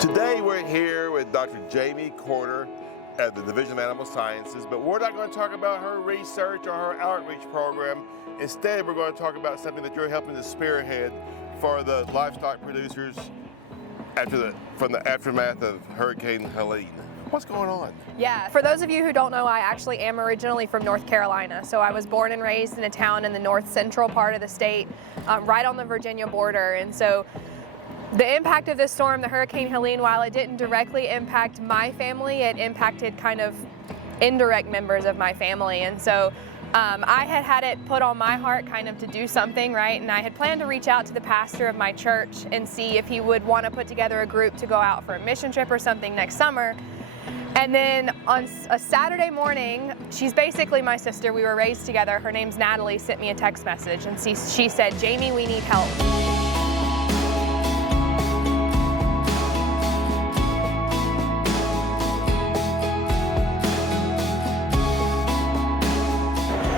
Today we're here with Dr. Jamie Corder at the Division of Animal Sciences, but we're not going to talk about her research or her outreach program. Instead, we're going to talk about something that you're helping to spearhead for the livestock producers from the aftermath of Hurricane Helene. What's going on? Yeah, for those of you who don't know, I actually am originally from North Carolina. So I was born and raised in a town in the north central part of the state, right on the Virginia border. And so the impact of this storm, the Hurricane Helene, while it didn't directly impact my family, it impacted kind of indirect members of my family. And so I had it put on my heart kind of to do something, right? And I had planned to reach out to the pastor of my church and see if he would want to put together a group to go out for a mission trip or something next summer. And then on a Saturday morning, she's basically my sister, we were raised together, her name's Natalie, sent me a text message and she said, "Jamie, we need help."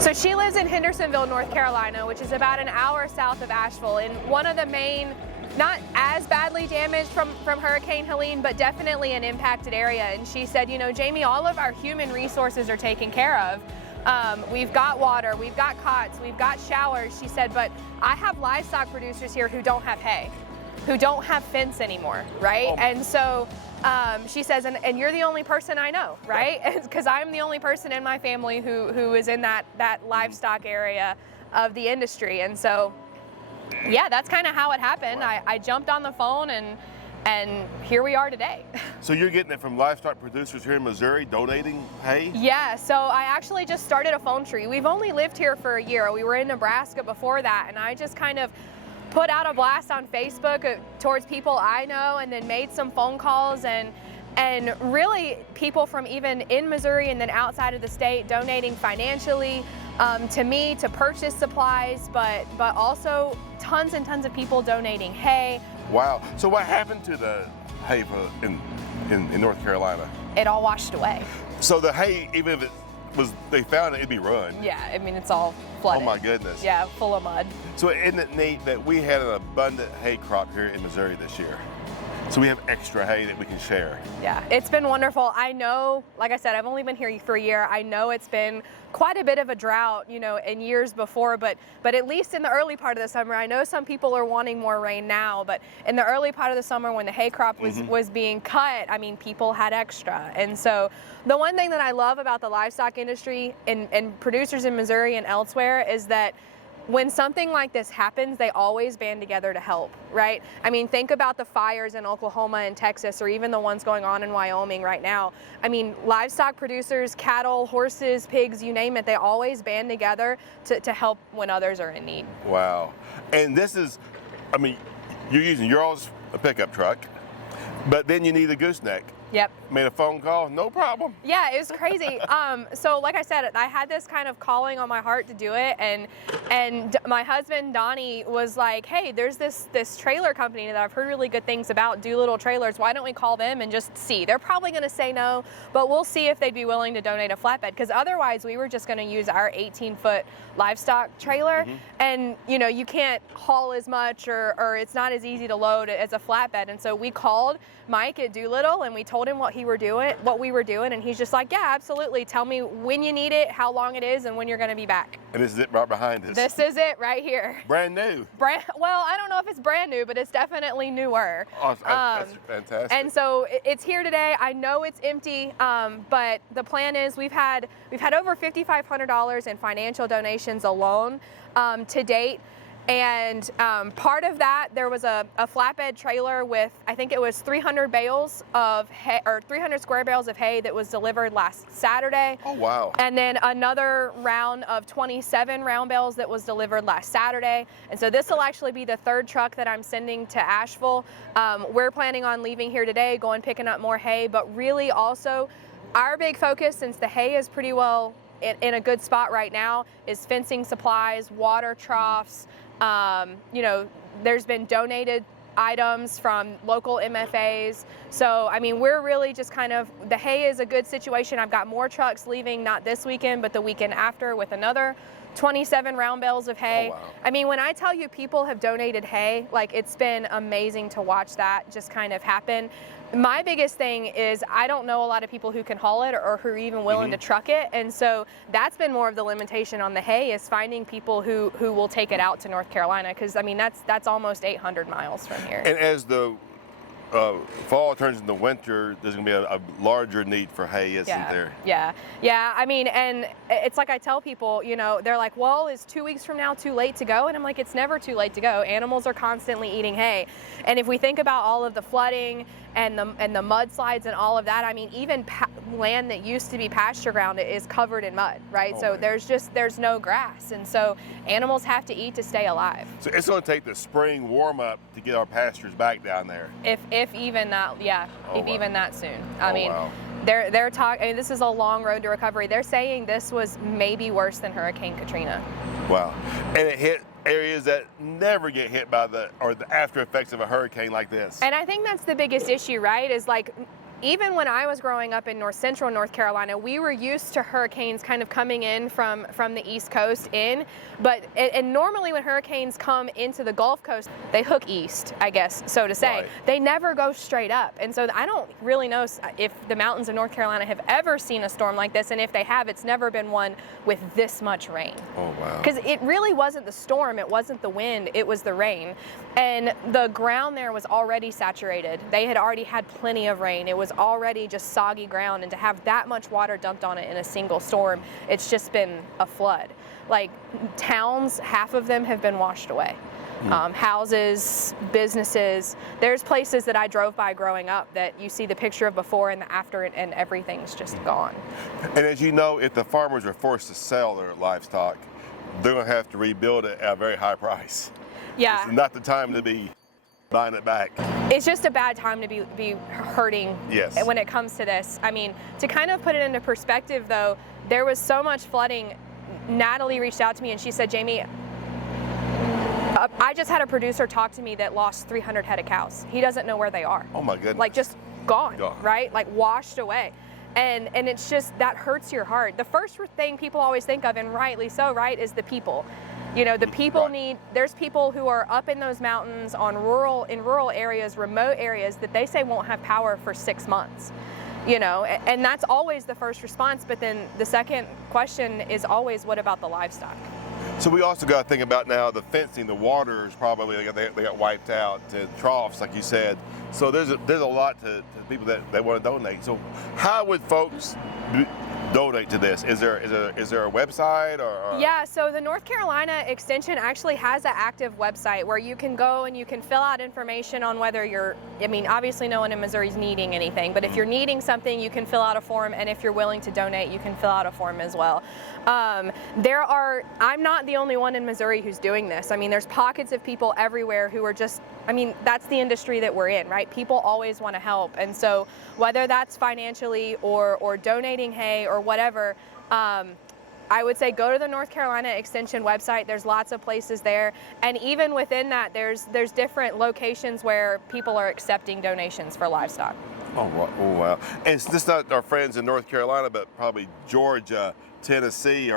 So she lives in Hendersonville, North Carolina, which is about an hour south of Asheville, in one of the main, not as badly damaged from Hurricane Helene, but definitely an impacted area. And she said, you know, Jamie, all of our human resources are taken care of. We've got water, we've got cots, we've got showers. She said, but I have livestock producers here who don't have hay, who don't have fence anymore, right? Oh. And so she says, and you're the only person I know, right? Because I'm the only person in my family who is in that livestock area of the industry. And so, yeah, that's kind of how it happened. Wow. I jumped on the phone and here we are today. So you're getting it from livestock producers here in Missouri donating hay? Yeah, so I actually just started a phone tree. We've only lived here for a year. We were in Nebraska before that, and I just kind of put out a blast on Facebook towards people I know, and then made some phone calls, and really people from even in Missouri and then outside of the state donating financially to me to purchase supplies, but also tons and tons of people donating hay. Wow. So what happened to the hay in North Carolina? It all washed away. So the hay, even if they found it, it'd be ruined. Yeah, I mean, it's all flooded. Oh my goodness. Yeah, full of mud. So isn't it neat that we had an abundant hay crop here in Missouri this year? So we have extra hay that we can share. Yeah, it's been wonderful. I know, like I said, I've only been here for a year. I know it's been quite a bit of a drought, you know, in years before, but at least in the early part of the summer, I know some people are wanting more rain now, but in the early part of the summer when the hay crop was being cut, I mean, people had extra. And so the one thing that I love about the livestock industry and producers in Missouri and elsewhere is that when something like this happens, they always band together to help, right? I mean, think about the fires in Oklahoma and Texas, or even the ones going on in Wyoming right now. I mean, livestock producers, cattle, horses, pigs, you name it, they always band together to help when others are in need. Wow. And this is, I mean, you're using yours, a pickup truck, but then you need a gooseneck. Yep. Made a phone call, no problem. Yeah, it was crazy. So like I said, I had this kind of calling on my heart to do it, and my husband Donnie was like, hey, there's this trailer company that I've heard really good things about, Doolittle Trailers. Why don't we call them and just see? They're probably going to say no, but we'll see if they'd be willing to donate a flatbed, because otherwise we were just going to use our 18-foot livestock trailer, and you know, you can't haul as much, or it's not as easy to load as a flatbed. And so we called Mike at Doolittle and we told him what we were doing, and he's just like, yeah, absolutely, tell me when you need it, how long it is, and when you're going to be back. And this is it right behind us. This is it right here. Brand new. Well, I don't know if it's brand new, but it's definitely newer. Oh, that's fantastic. And so it's here today. I know it's empty, but the plan is we've had over $5,500 in financial donations alone to date. And part of that, there was a flatbed trailer with, I think it was 300 bales of hay, or 300 square bales of hay that was delivered last Saturday. Oh, wow. And then another round of 27 round bales that was delivered last Saturday. And so this will actually be the third truck that I'm sending to Asheville. We're planning on leaving here today, going picking up more hay, but really also our big focus, since the hay is pretty well in a good spot right now, is fencing supplies, water troughs. You know, there's been donated items from local MFAs. So, I mean, we're really just kind of, the hay is a good situation. I've got more trucks leaving, not this weekend, but the weekend after, with another 27 round bales of hay. Oh, wow. I mean, when I tell you people have donated hay, like it's been amazing to watch that just kind of happen. My biggest thing is I don't know a lot of people who can haul it or who are even willing to truck it, and so that's been more of the limitation on the hay, is finding people who will take it out to North Carolina, because I mean that's almost 800 miles from here. And as the fall turns into winter, there's going to be a larger need for hay, isn't there? Yeah. I mean, and it's like I tell people, you know, they're like, well, is 2 weeks from now too late to go? And I'm like, it's never too late to go. Animals are constantly eating hay. And if we think about all of the flooding and the mudslides and all of that, I mean, even land that used to be pasture ground is covered in mud, right? Oh, so man. there's no grass. And so animals have to eat to stay alive. So it's going to take the spring warm up to get our pastures back down there. If even that, even that soon. I mean, wow. they're talking. I mean, this is a long road to recovery. They're saying this was maybe worse than Hurricane Katrina. Wow. And it hit areas that never get hit by the after effects of a hurricane like this. And I think that's the biggest issue, right? Is like, even when I was growing up in north central North Carolina, we were used to hurricanes kind of coming in from the East Coast in, and normally when hurricanes come into the Gulf Coast, they hook east, I guess, so to say. Right. They never go straight up. And so I don't really know if the mountains of North Carolina have ever seen a storm like this, and if they have, it's never been one with this much rain. Oh, wow. Because it really wasn't the storm, it wasn't the wind, it was the rain. And the ground there was already saturated. They had already had plenty of rain. It was already just soggy ground, and to have that much water dumped on it in a single storm, it's just been a flood. Like towns, half of them have been washed away. Houses, businesses. There's places that I drove by growing up that you see the picture of before and the after, and everything's just gone. And as you know, if the farmers are forced to sell their livestock, they're going to have to rebuild it at a very high price. Yeah. It's not the time to be buying it back. It's just a bad time to be hurting. Yes. When it comes to this. I mean, to kind of put it into perspective though, there was so much flooding. Natalie reached out to me and she said, Jamie, I just had a producer talk to me that lost 300 head of cows. He doesn't know where they are. Oh my goodness. Like just gone. Gone. Right? Like washed away. And it's just, that hurts your heart. The first thing people always think of, and rightly so, right, is the people. You know, the people Right. there's people who are up in those mountains in rural areas, remote areas, that they say won't have power for 6 months. You know, and that's always the first response. But then the second question is always, what about the livestock? So we also got to think about now the fencing, the water is probably, they got wiped out to troughs, like you said. So there's a lot to people that want to donate. So how would folks donate to this? Is there a website or? Yeah, so the North Carolina Extension actually has an active website where you can go and you can fill out information on whether obviously no one in Missouri is needing anything, but if you're needing something, you can fill out a form, and if you're willing to donate, you can fill out a form as well. I'm not the only one in Missouri who's doing this. I mean, there's pockets of people everywhere who are just, that's the industry that we're in, right? People always want to help. And so whether that's financially or donating hay or whatever, I would say go to the North Carolina Extension website. There's lots of places there. And even within that, there's different locations where people are accepting donations for livestock. Oh wow. And it's just not our friends in North Carolina, but probably Georgia, Tennessee,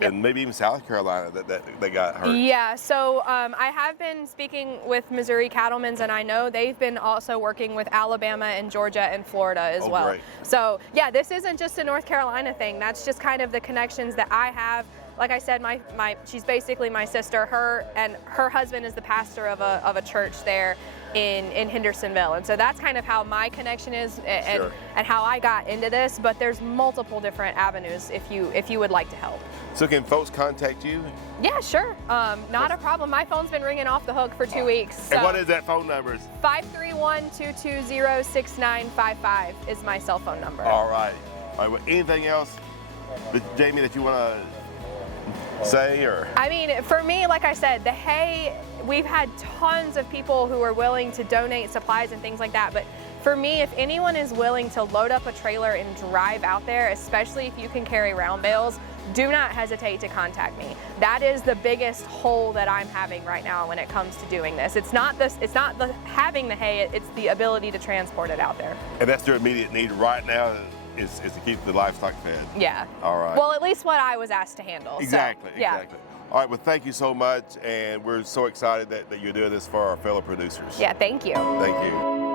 and maybe even South Carolina that they got hurt. Yeah, so I have been speaking with Missouri cattlemen's, and I know they've been also working with Alabama and Georgia and Florida as well. Great. So yeah, this isn't just a North Carolina thing. That's just kind of the connections that I have. Like I said, she's basically my sister. Her husband is the pastor of a church there in Hendersonville, and so that's kind of how my connection is and how I got into this. But there's multiple different avenues if you would like to help. So can folks contact you? Yeah, sure. Not a problem. My phone's been ringing off the hook for 2 weeks. So And what is that phone number? 531-220-6955 is my cell phone number. All right. Well, anything else, Jamie, that you want to say or? For me, like I said, the hay, we've had tons of people who are willing to donate supplies and things like that. But for me, if anyone is willing to load up a trailer and drive out there, especially if you can carry round bales, do not hesitate to contact me. That is the biggest hole that I'm having right now when it comes to doing this. It's not the having the hay, it's the ability to transport it out there. And that's their immediate need right now. is to keep the livestock fed. Yeah. All right. Well, at least what I was asked to handle. Exactly, So, yeah. exactly. All right, well, thank you so much, and we're so excited that you're doing this for our fellow producers. Yeah, thank you. Thank you.